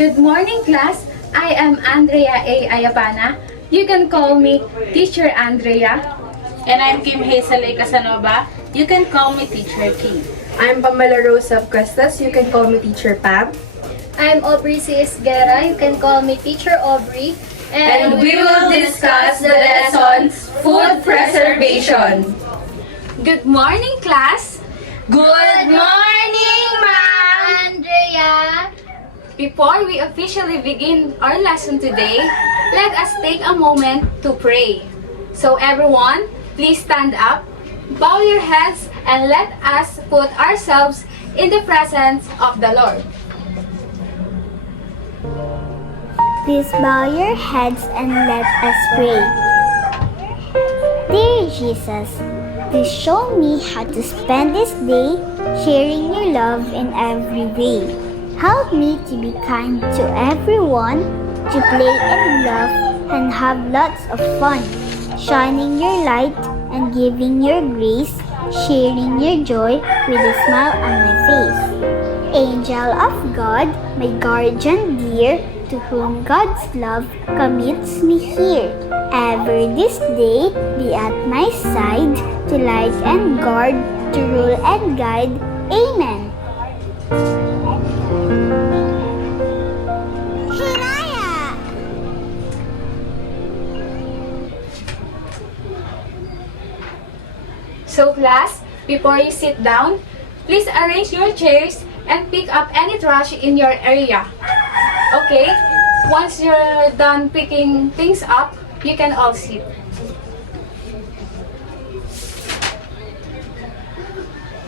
Good morning, class. I am Andrea A. Ayapana. You can call me Teacher Andrea. And I'm Kim Hazel A. Casanova. You can call me Teacher Kim. I'm Pamela Rosa Cuestas. You can call me Teacher Pam. I'm Aubrey C. Esguerra. You can call me Teacher Aubrey. And we will discuss the lessons Food Preservation. Good morning, class. Good morning, ma'am! Andrea! Before we officially begin our lesson today, let us take a moment to pray. So everyone, please stand up, bow your heads, and let us put ourselves in the presence of the Lord. Please bow your heads and let us pray. Dear Jesus, please show me how to spend this day sharing your love in every way. Help me to be kind to everyone, to play and laugh and have lots of fun, shining your light and giving your grace, sharing your joy with a smile on my face. Angel of God, my guardian dear, to whom God's love commits me here. Ever this day be at my side, to light and guard, to rule and guide. Amen. Hiraya! So class, before you sit down, please arrange your chairs and pick up any trash in your area. Okay? Once you're done picking things up, you can all sit.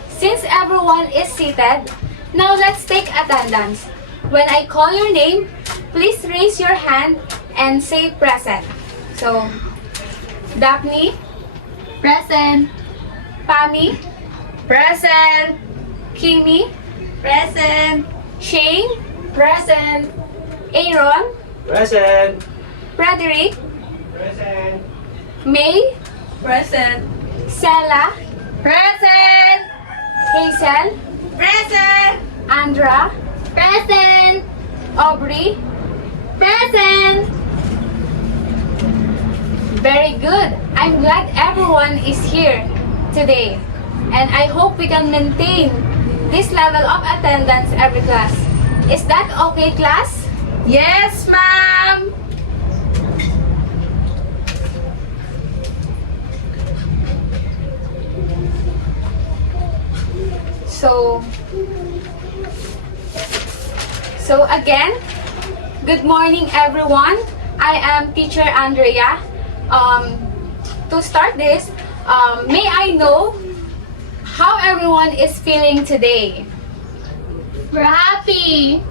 Since everyone is seated, now let's take attendance. When I call your name, please raise your hand and say present. So, Daphne, Present! Pami, Present! Kimi, Present! Shane, Present! Aaron, Present. Frederick, Present. May, Present! Sela, Present! Hazel, Present! Andra, Present! Aubrey. Present! Very good. I'm glad everyone is here today. And I hope we can maintain this level of attendance every class. Is that okay, class? Yes, ma'am! So again, good morning everyone. I am Teacher Andrea. To start this, may I know how everyone is feeling today? We're happy!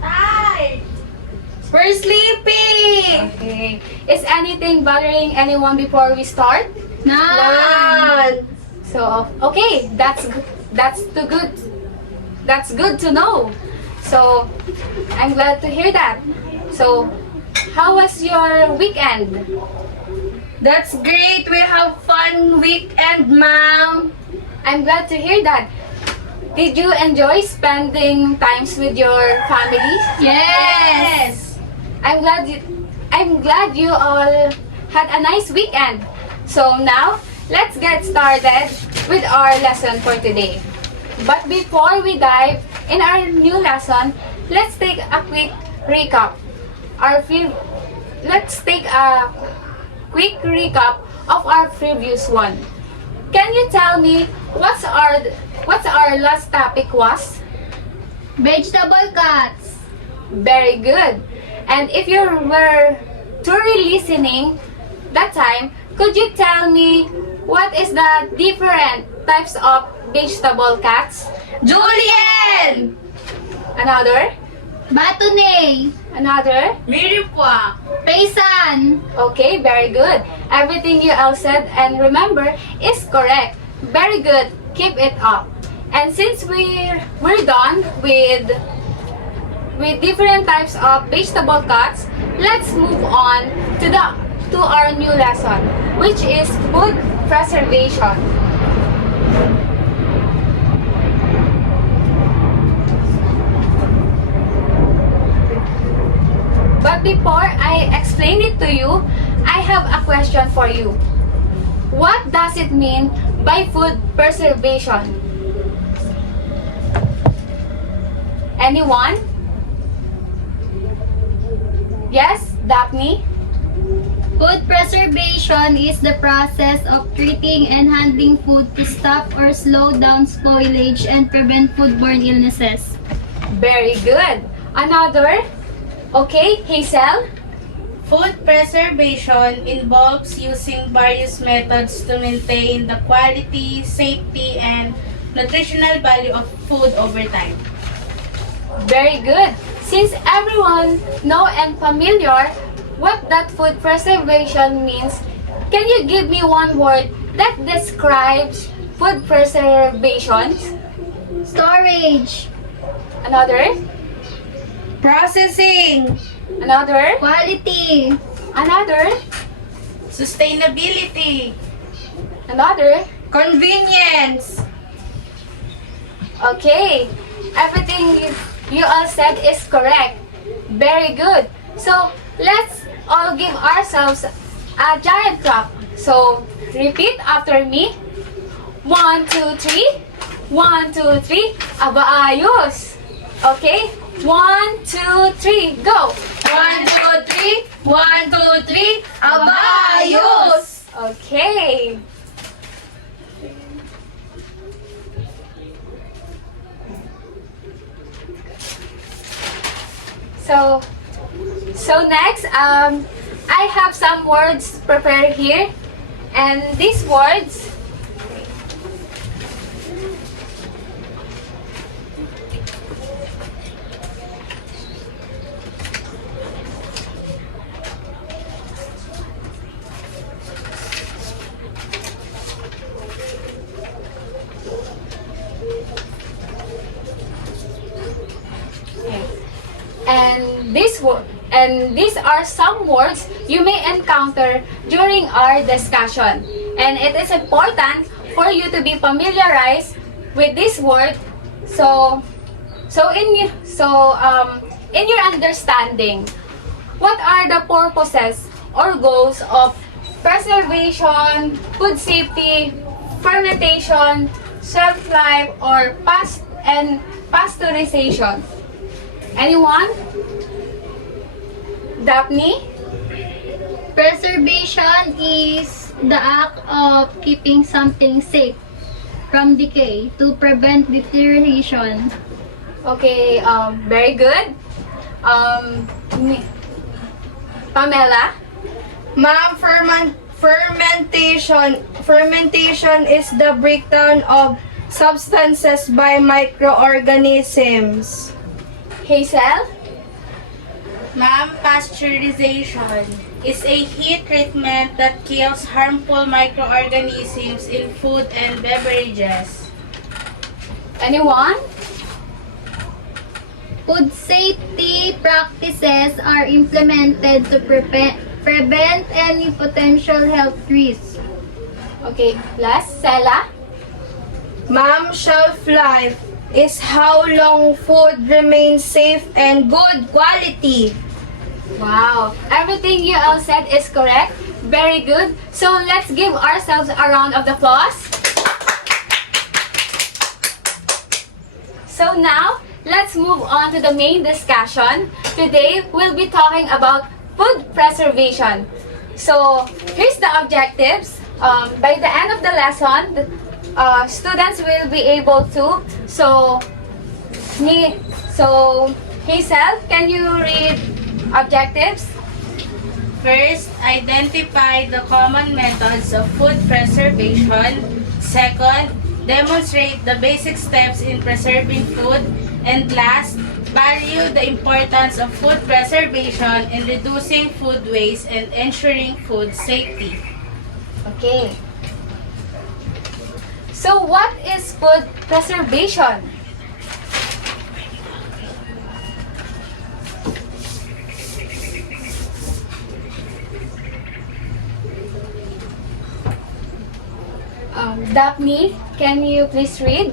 We're sleepy! Okay. Is anything bothering anyone before we start? None! So, okay, that's too good. That's good to know. So, I'm glad to hear that. So, how was your weekend? That's great! We have fun weekend, ma'am! I'm glad to hear that. Did you enjoy spending times with your families? Yes! I'm glad you all had a nice weekend. So now, let's get started with our lesson for today. But before we dive in our new lesson, let's take a quick recap. Let's take a quick recap of our previous one. Can you tell me what's our last topic was? Vegetable cuts! Very good. And if you were truly listening that time, could you tell me what is the different types of vegetable cuts? Julian! Another? Batune! Another? Miripwa! Paysan! Okay, very good. Everything you all said and remember is correct. Very good. Keep it up. And since we're done with different types of vegetable cuts, let's move on to our new lesson, which is food preservation. But before I explain it to you, I have a question for you. What does it mean by food preservation? Anyone? Yes, Daphne? Food preservation is the process of treating and handling food to stop or slow down spoilage and prevent foodborne illnesses. Very good. Another? Okay, Hazel? Food preservation involves using various methods to maintain the quality, safety, and nutritional value of food over time. Very good. Since everyone know and familiar what that food preservation means, can you give me one word that describes food preservation? Storage, Another? Processing. Another? quality, Another? Sustainability. Another? Convenience. Okay. Everything you all said is correct. Very good. So, let's all give ourselves a giant clap. So, repeat after me. 1, 2, 3. 1, 2, 3. Aba, ayos. Okay? 1, 2, 3. Go! 1, 2, 3. 1, 2, 3. Aba, ayos! Okay. So next, I have some words prepared here, and these words and these are some words you may encounter during our discussion. And it is important for you to be familiarized with this word. In your understanding, what are the purposes or goals of preservation, food safety, fermentation, shelf life, or pasteurization? Anyone? Daphne? preservation is the act of keeping something safe from decay to prevent deterioration. Okay, very good. Pamela? Ma'am, fermentation is the breakdown of substances by microorganisms. Hazel? Ma'am, pasteurization is a heat treatment that kills harmful microorganisms in food and beverages. Anyone? Food safety practices are implemented to prevent any potential health risks. Okay, last, Sela? Ma'am, shelf life is how long food remains safe and good quality. Wow, everything you all said is correct. Very good. So let's give ourselves a round of applause. So now, let's move on to the main discussion. Today, we'll be talking about food preservation. So, here's the objectives. By the end of the lesson, students will be able to. So, Hazel, can you read objectives? First, identify the common methods of food preservation. Second, demonstrate the basic steps in preserving food. And last, value the importance of food preservation in reducing food waste and ensuring food safety. Okay. So, what is food preservation? Daphne, can you please read?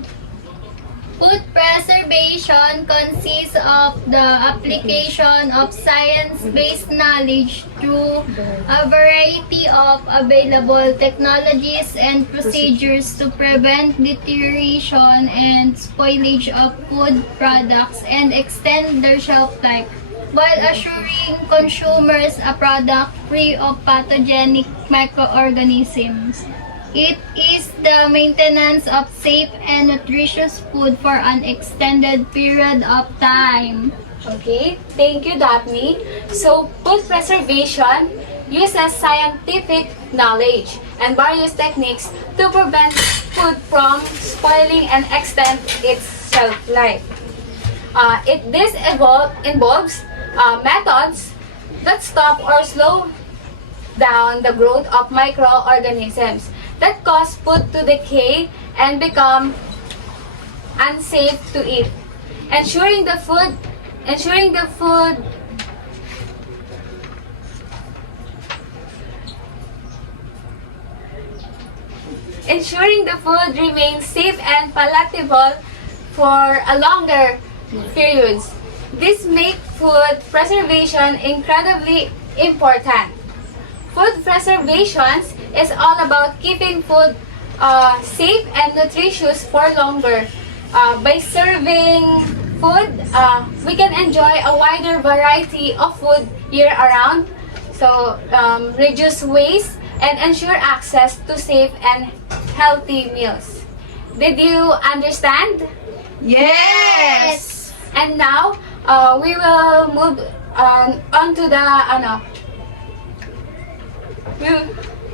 Food preservation consists of the application of science-based knowledge through a variety of available technologies and procedures to prevent deterioration and spoilage of food products and extend their shelf life, while assuring consumers a product free of pathogenic microorganisms. It is the maintenance of safe and nutritious food for an extended period of time. Okay, thank you, Daphne. So, food preservation uses scientific knowledge and various techniques to prevent food from spoiling and extend its shelf life. Involves methods that stop or slow down the growth of microorganisms that cause food to decay and become unsafe to eat. Ensuring the food remains safe and palatable for a longer periods. This makes food preservation incredibly important. Food preservation is all about keeping food safe and nutritious for longer. By serving food, we can enjoy a wider variety of food year-around. So, reduce waste and ensure access to safe and healthy meals. Did you understand? Yes! And now, we will move on to the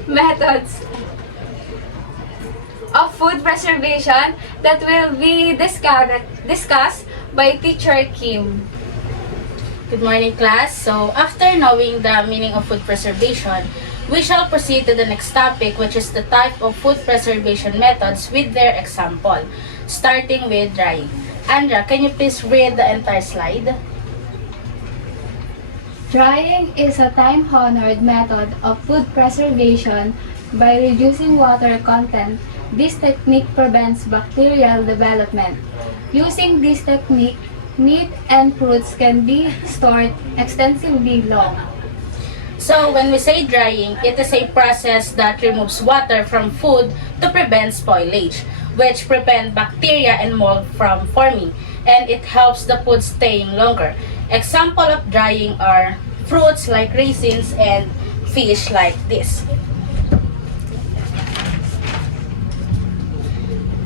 methods of food preservation that will be discussed by Teacher Kim. Good morning, class. So, after knowing the meaning of food preservation, we shall proceed to the next topic, which is the type of food preservation methods with their example, starting with drying. Andra, can you please read the entire slide? Drying is a time-honored method of food preservation by reducing water content. This technique prevents bacterial development. Using this technique, meat and fruits can be stored extensively long. So, when we say drying, it is a process that removes water from food to prevent spoilage, which prevent bacteria and mold from forming, and it helps the food staying longer. Example of drying are fruits like raisins and fish like this.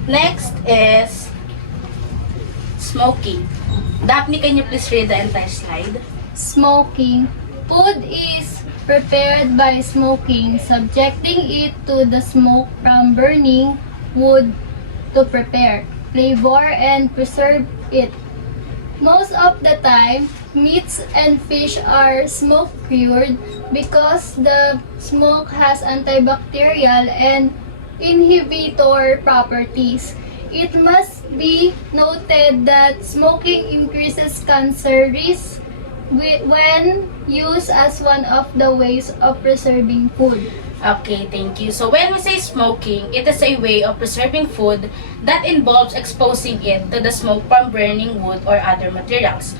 Next is smoking. Daphne, can you please read the entire slide? Smoking. Food is prepared by smoking, subjecting it to the smoke from burning wood to prepare, flavor, and preserve it. Most of the time, meats and fish are smoke cured because the smoke has antibacterial and inhibitor properties. It must be noted that smoking increases cancer risk when used as one of the ways of preserving food. Okay, thank you. So when we say smoking, it is a way of preserving food that involves exposing it to the smoke from burning wood or other materials.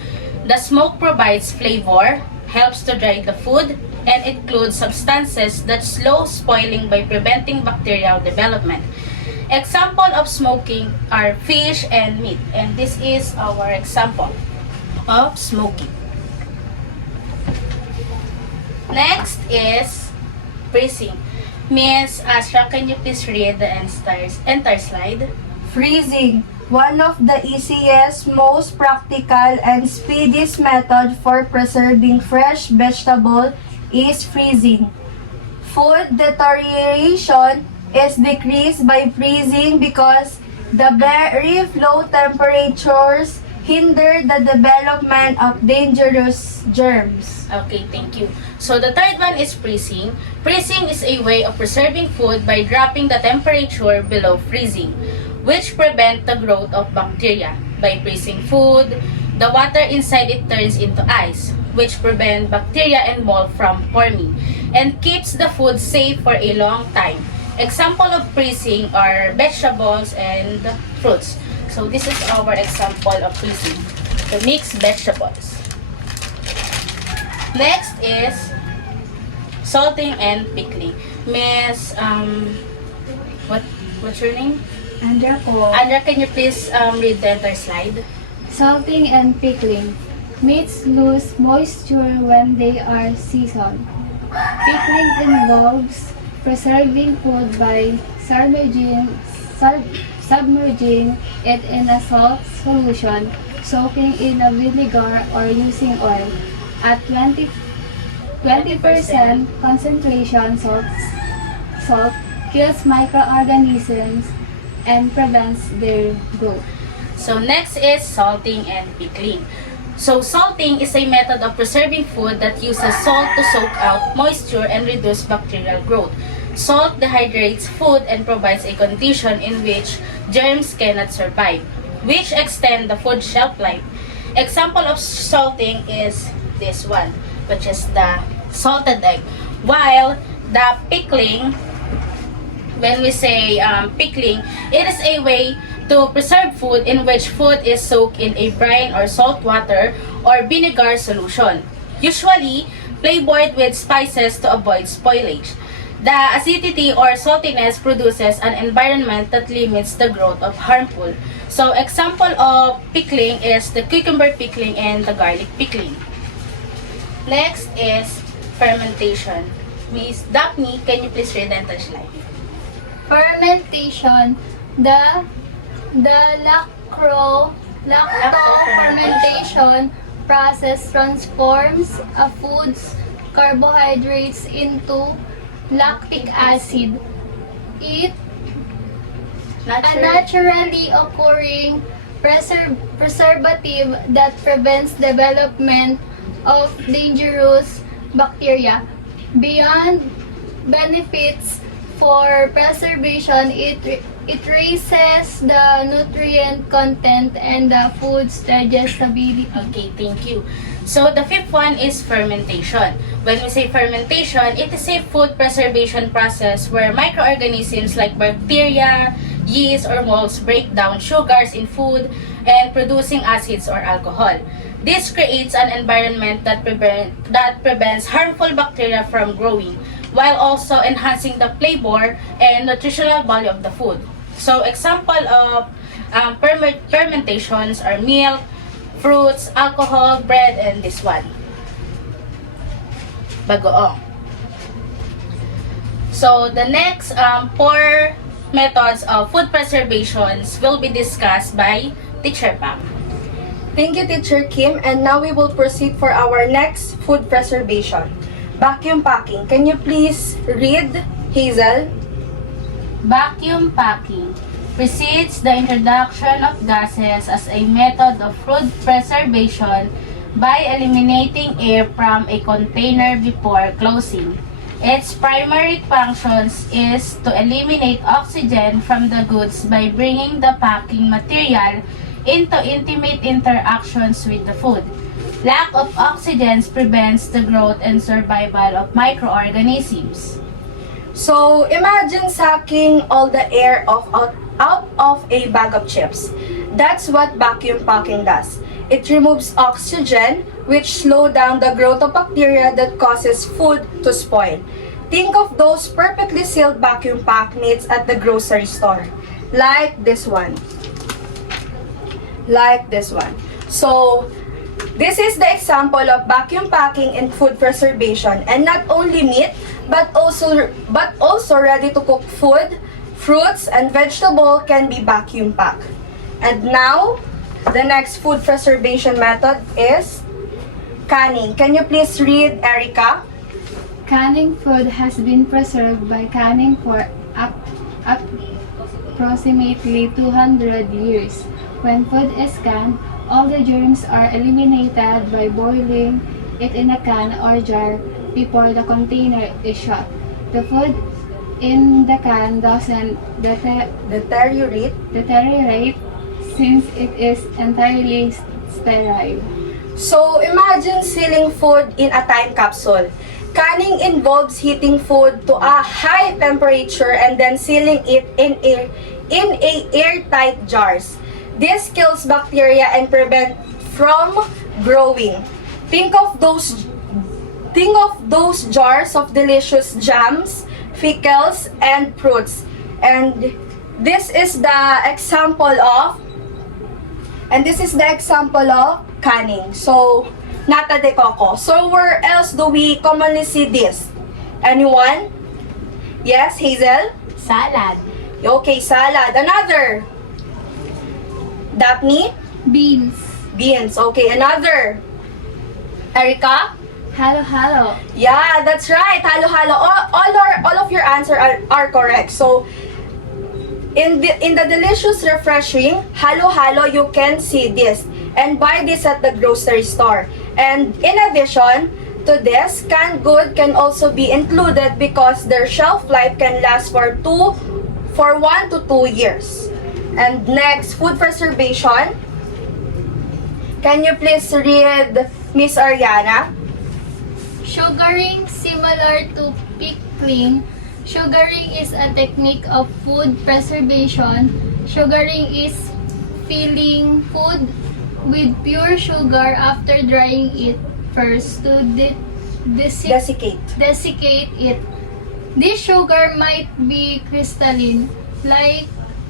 The smoke provides flavor, helps to dry the food, and includes substances that slow spoiling by preventing bacterial development. Example of smoking are fish and meat, and this is our example of smoking. Next is freezing. Miss Asha, can you please read the entire slide? Freezing. One of the easiest, most practical, and speediest method for preserving fresh vegetable is freezing. Food deterioration is decreased by freezing because the very low temperatures hinder the development of dangerous germs. Okay, thank you. So the third one is freezing. Freezing is a way of preserving food by dropping the temperature below freezing, which prevent the growth of bacteria. By freezing food, the water inside it turns into ice, which prevent bacteria and mold from forming, and keeps the food safe for a long time. Example of freezing are vegetables and fruits. So this is our example of using the mixed vegetables. Next is salting and pickling. Miss, what's your name? Andra po. Andra, can you please read the entire slide? Salting and pickling. Meats lose moisture when they are seasoned. Pickling involves preserving food by submerging it in a salt solution, soaking in a vinegar, or using oil. At 20% concentration, salt kills microorganisms and prevents their growth. So next is salting and pickling. So salting is a method of preserving food that uses salt to soak out moisture and reduce bacterial growth. Salt dehydrates food and provides a condition in which germs cannot survive, which extend the food shelf life. Example of salting is this one, which is the salted egg. While the pickling, when we say pickling, it is a way to preserve food in which food is soaked in a brine or salt water or vinegar solution, usually flavored with spices to avoid spoilage. The acidity or saltiness produces an environment that limits the growth of harmful. So example of pickling is the cucumber pickling and the garlic pickling. Next is fermentation. Miss Daphne, can you please read the entire slide? Fermentation. The lacto-fermentation process transforms a food's carbohydrates into lactic acid. It a naturally occurring preservative that prevents development of dangerous bacteria. Beyond benefits for preservation, it raises the nutrient content and the food's digestibility. Okay, thank you. So the fifth one is fermentation. When we say fermentation, it is a food preservation process where microorganisms like bacteria, yeast, or molds break down sugars in food and producing acids or alcohol. This creates an environment that prevents harmful bacteria from growing, while also enhancing the flavor and nutritional value of the food. So example of fermentations are milk, fruits, alcohol, bread, and this one, bagoong. So the next 4 methods of food preservations will be discussed by Teacher Pam. Thank you, Teacher Kim. And now we will proceed for our next food preservation. Vacuum packing. Can you please read, Hazel? Vacuum packing precedes the introduction of gases as a method of food preservation by eliminating air from a container before closing. Its primary functions is to eliminate oxygen from the goods by bringing the packing material into intimate interactions with the food. Lack of oxygen prevents the growth and survival of microorganisms. So, imagine sucking all the air out of a bag of chips. That's what vacuum packing does. It removes oxygen, which slows down the growth of bacteria that causes food to spoil. Think of those perfectly sealed vacuum pack meats at the grocery store. Like this one. So, this is the example of vacuum packing in food preservation, and not only meat, but also ready to cook food, fruits, and vegetable can be vacuum packed. And now, the next food preservation method is canning. Can you please read, Erica? Canning food has been preserved by canning for approximately 200 years. When food is canned, all the germs are eliminated by boiling it in a can or jar before the container is shut. The food in the can doesn't deteriorate since it is entirely sterile. So, imagine sealing food in a time capsule. Canning involves heating food to a high temperature and then sealing it in airtight jars. This kills bacteria and prevent from growing. Think of those jars of delicious jams, pickles, and fruits. And this is the example of canning. So, nata de coco. So, where else do we commonly see this? Anyone? Yes, Hazel? Salad. Okay, salad. Another. Daphne? Beans. Beans. Okay, another. Erica? Halo-halo. Yeah, that's right. Halo-halo. All of your answers are correct. So, in the delicious, refreshing halo-halo, you can see this and buy this at the grocery store. And in addition to this, canned good can also be included because their shelf life can last for 1 to 2 years. And next, food preservation. Can you please read Miss Ariana? Sugaring, similar to pickling. Sugaring is a technique of food preservation. Sugaring is filling food with pure sugar after drying it first to Desiccate. desiccate it. This sugar might be crystalline, like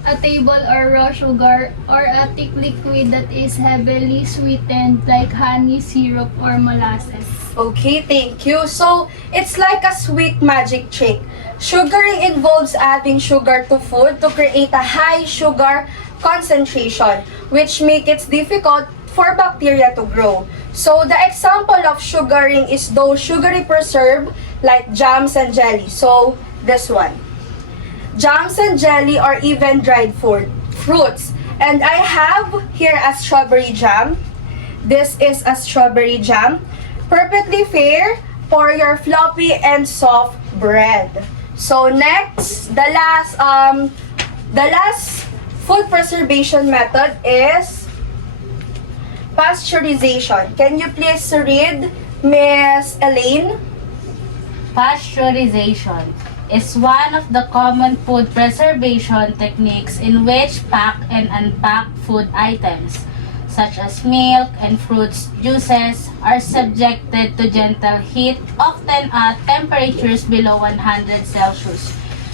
a table or raw sugar, or a thick liquid that is heavily sweetened, like honey, syrup, or molasses. Okay, thank you. So, it's like a sweet magic trick. Sugaring involves adding sugar to food to create a high sugar concentration, which makes it difficult for bacteria to grow. So, the example of sugaring is those sugary preserve like jams and jelly. So, this one. Jams and jelly or even dried fruits. And I have here a strawberry jam. This is a strawberry jam. Perfectly fair for your floppy and soft bread. So next, the last food preservation method is pasteurization. Can you please read, Miss Elaine? Pasteurization is one of the common food preservation techniques in which packed and unpacked food items, such as milk and fruits juices, are subjected to gentle heat, often at temperatures below 100 Celsius,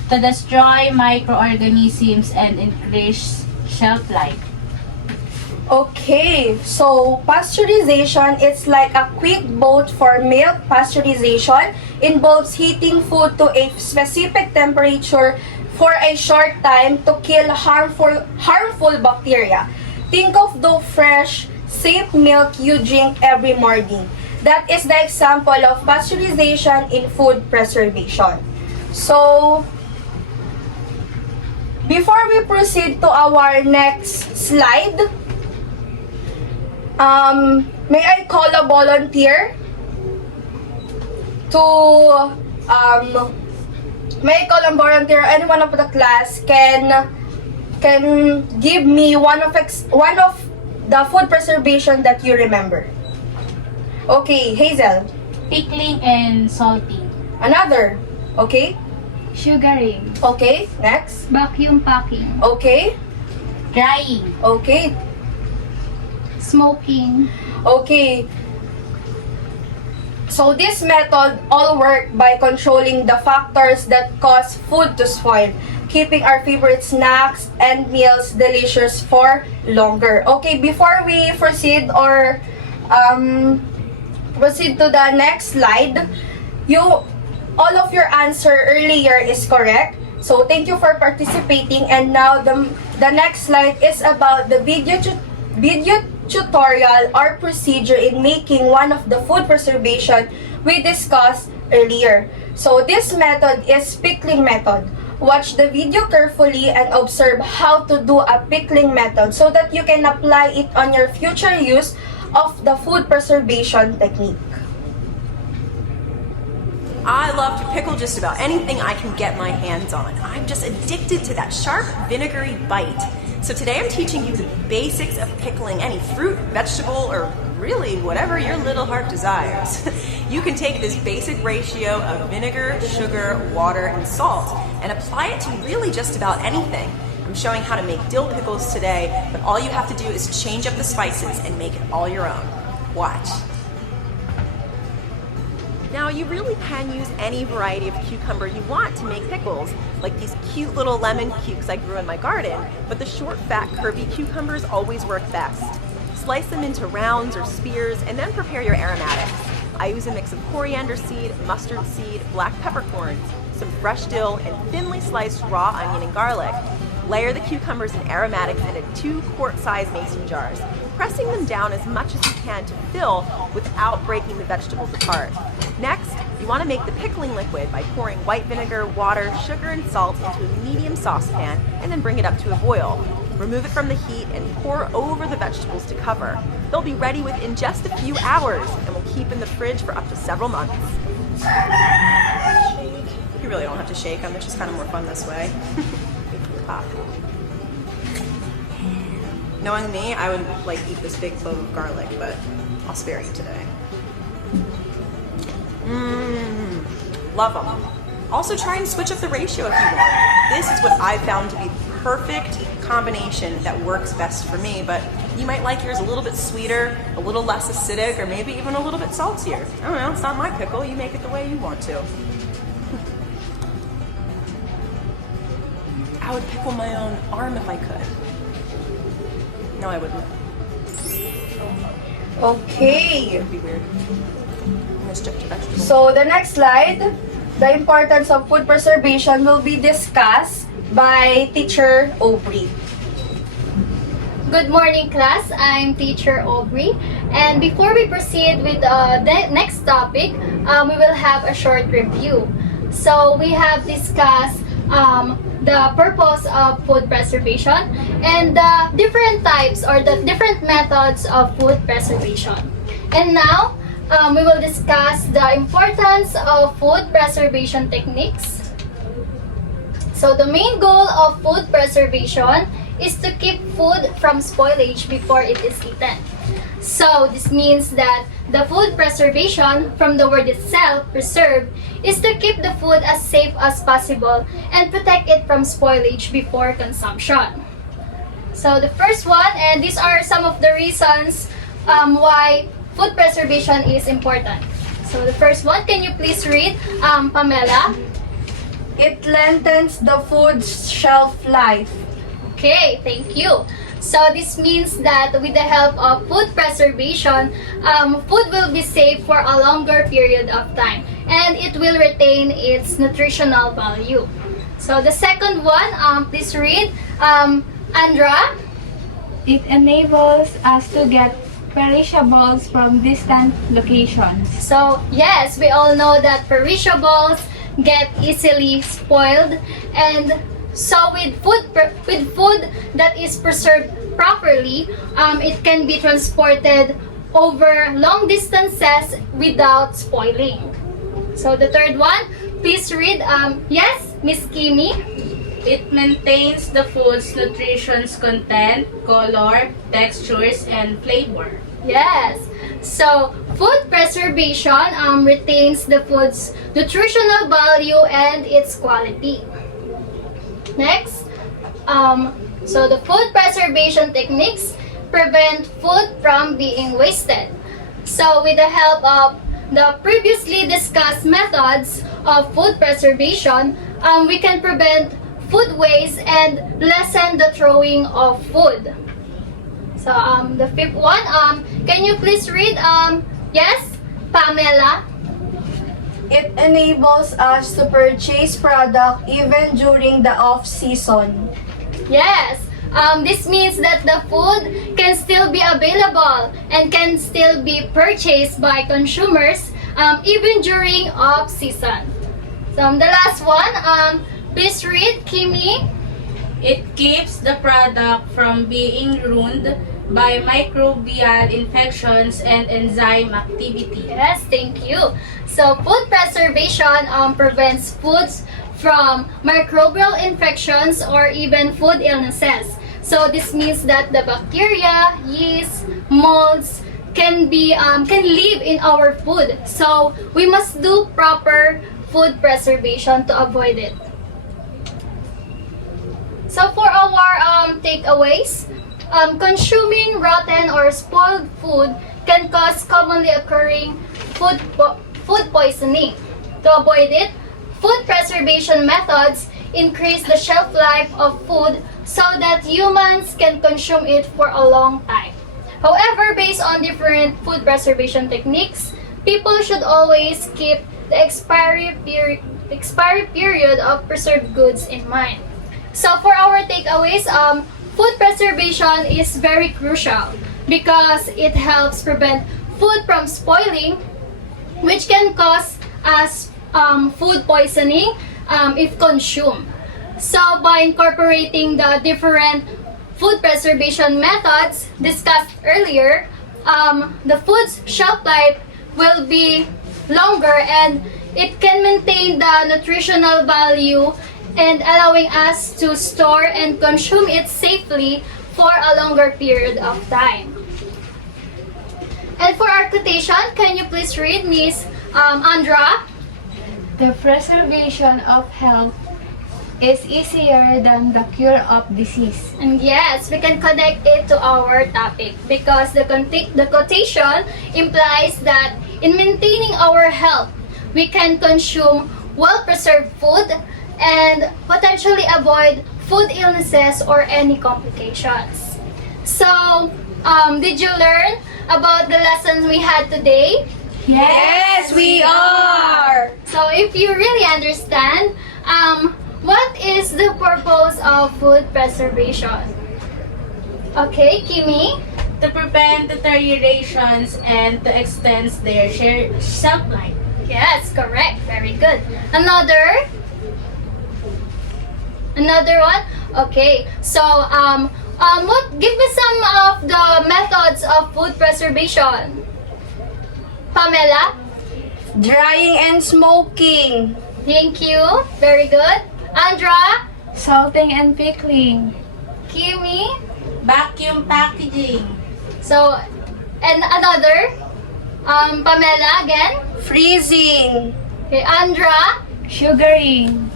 to destroy microorganisms and increase shelf life. Okay, so pasteurization is like a quick boat for milk. Pasteurization involves heating food to a specific temperature for a short time to kill harmful bacteria. Think of the fresh, safe milk you drink every morning. That is the example of pasteurization in food preservation. So, before we proceed to our next slide, may I call a volunteer to anyone of the class can give me one of the food preservation that you remember. Okay, Hazel. Pickling and salting. Another. Okay. Sugaring. Okay. Next. Vacuum packing. Okay. Drying. Okay. Smoking. Okay. So this method all work by controlling the factors that cause food to spoil, keeping our favorite snacks and meals delicious for longer. Okay, before we proceed to the next slide, all of your answer earlier is correct. So thank you for participating. And now the next slide is about the video tutorial or procedure in making one of the food preservation we discussed earlier. So this method is pickling method. Watch the video carefully and observe how to do a pickling method so that you can apply it on your future use of the food preservation technique. I love to pickle just about anything I can get my hands on. I'm just addicted to that sharp, vinegary bite. So today I'm teaching you the basics of pickling any fruit, vegetable, or really whatever your little heart desires. You can take this basic ratio of vinegar, sugar, water, and salt and apply it to really just about anything, from I'm showing how to make dill pickles today, but all you have to do is change up the spices and make it all your own. Watch. Now, you really can use any variety of cucumber you want to make pickles, like these cute little lemon cukes I grew in my garden, but the short, fat, curvy cucumbers always work best. Slice them into rounds or spears and then prepare your aromatics. I use a mix of coriander seed, mustard seed, black peppercorns, some fresh dill, and thinly sliced raw onion and garlic. Layer the cucumbers and aromatics into 2 quart-sized mason jars, pressing them down as much as you can to fill without breaking the vegetables apart. Next, you want to make the pickling liquid by pouring white vinegar, water, sugar, and salt into a medium saucepan and then bring it up to a boil. Remove it from the heat and pour over the vegetables to cover. They'll be ready within just a few hours and will keep in the fridge for up to several months. You really don't have to shake them, it's just kind of more fun this way. Pop. Knowing me, I would like eat this big clove of garlic, but I'll spare you today. Love them. Also try and switch up the ratio if you want. This is what I've found to be the perfect combination that works best for me, but you might like yours a little bit sweeter, a little less acidic, or maybe even a little bit saltier. I don't know, it's not my pickle, you make it the way you want to. I would pickle my own arm if I could. No, I wouldn't. Okay. It would be weird. I'm gonna stick to vegetables. So the next slide, the importance of food preservation will be discussed by Teacher Aubrey. Good morning, class. I'm Teacher Aubrey. And before we proceed with the next topic, we will have a short review. So we have discussed the purpose of food preservation and the different types or the different methods of food preservation. And now, we will discuss the importance of food preservation techniques. So the main goal of food preservation is to keep food from spoilage before it is eaten. So this means that the food preservation, from the word itself, preserve, is to keep the food as safe as possible and protect it from spoilage before consumption. So the first one, and these are some of the reasons why food preservation is important. So the first one, can you please read, Pamela? It lengthens the food's shelf life. Okay, thank you. So this means that with the help of food preservation, food will be safe for a longer period of time and it will retain its nutritional value. So the second one, please read, Andra. It enables us to get perishables from distant locations. So yes, we all know that perishables get easily spoiled, and so with food that is preserved properly, it can be transported over long distances without spoiling. So the third one, please read. Yes, Miss Kimi. It maintains the food's nutrition's content, color, textures, and flavor. Yes. So, food preservation retains the food's nutritional value and its quality. Next, so the food preservation techniques prevent food from being wasted. So, with the help of the previously discussed methods of food preservation, we can prevent food waste and lessen the throwing of food. So, the fifth one, can you please read, yes, Pamela? It enables us to purchase product even during the off-season. Yes, this means that the food can still be available and can still be purchased by consumers even during off-season. So, the last one, please read, Kimi. It keeps the product from being ruined by microbial infections and enzyme activity. Yes, thank you. So, food preservation prevents foods from microbial infections or even food illnesses. So, this means that the bacteria, yeast, molds can live in our food. So, we must do proper food preservation to avoid it. So for our takeaways, consuming rotten or spoiled food can cause commonly occurring food poisoning. To avoid it, food preservation methods increase the shelf life of food so that humans can consume it for a long time. However, based on different food preservation techniques, people should always keep the expiry period of preserved goods in mind. So for our takeaways, food preservation is very crucial because it helps prevent food from spoiling, which can cause us food poisoning if consumed. So by incorporating the different food preservation methods discussed earlier, the food's shelf life will be longer and it can maintain the nutritional value and allowing us to store and consume it safely for a longer period of time. And for our quotation, can you please read, Miss Andra? The preservation of health is easier than the cure of disease. And yes, we can connect it to our topic because the quotation implies that in maintaining our health, we can consume well-preserved food and potentially avoid food illnesses or any complications. So, did you learn about the lessons we had today? Yes, we are! So, if you really understand, what is the purpose of food preservation? Okay, Kimi? To prevent deteriorations and to extend their shelf life. Yes, correct. Very good. Another one? Okay. So, give me some of the methods of food preservation. Pamela? Drying and smoking. Thank you. Very good. Andra? Salting and pickling. Kimi? Vacuum packaging. So, and another? Pamela again? Freezing. Okay, Andra? Sugaring.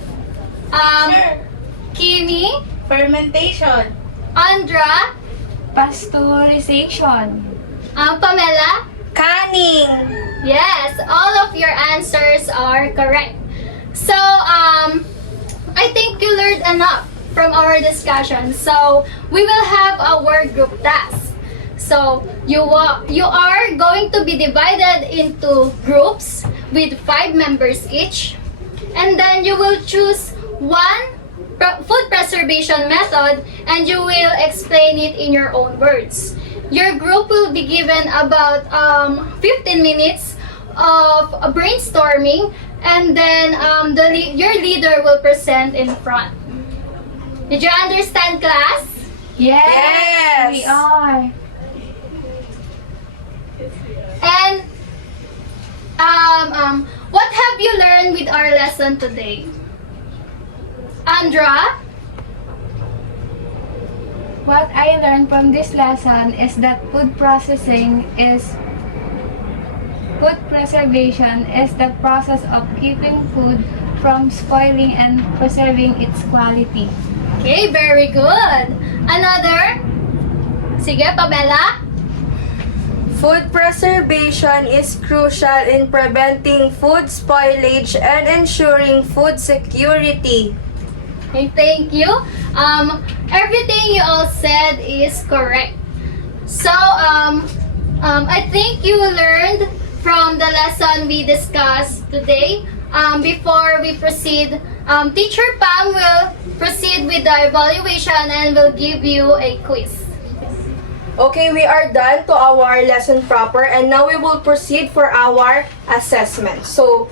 Sure. Kimi? Fermentation. Andra? Pasteurization. Pamela? Canning. Yes, all of your answers are correct. So, I think you learned enough from our discussion. So, we will have a word group task. So, you are going to be divided into groups with 5 members each. And then you will choose one food preservation method and you will explain it in your own words. Your group will be given about 15 minutes of brainstorming and then your leader will present in front. Did you understand, class? Yes. We are. And what have you learned with our lesson today? Andra? What I learned from this lesson is that food preservation is the process of keeping food from spoiling and preserving its quality. Okay, very good. Another? Sige, Pamela? Food preservation is crucial in preventing food spoilage and ensuring food security. Okay, thank you. Everything you all said is correct. So, I think you learned from the lesson we discussed today. Before we proceed, Teacher Pam will proceed with the evaluation and will give you a quiz. Okay, we are done to our lesson proper and now we will proceed for our assessment. So,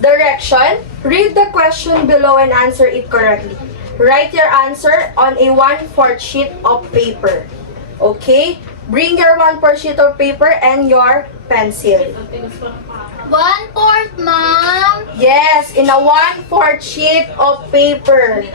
direction, read the question below and answer it correctly. Write your answer on a 1/4 sheet of paper. Okay? Bring your 1/4 sheet of paper and your pencil. 1/4, Ma'am. Yes, in a 1/4 sheet of paper.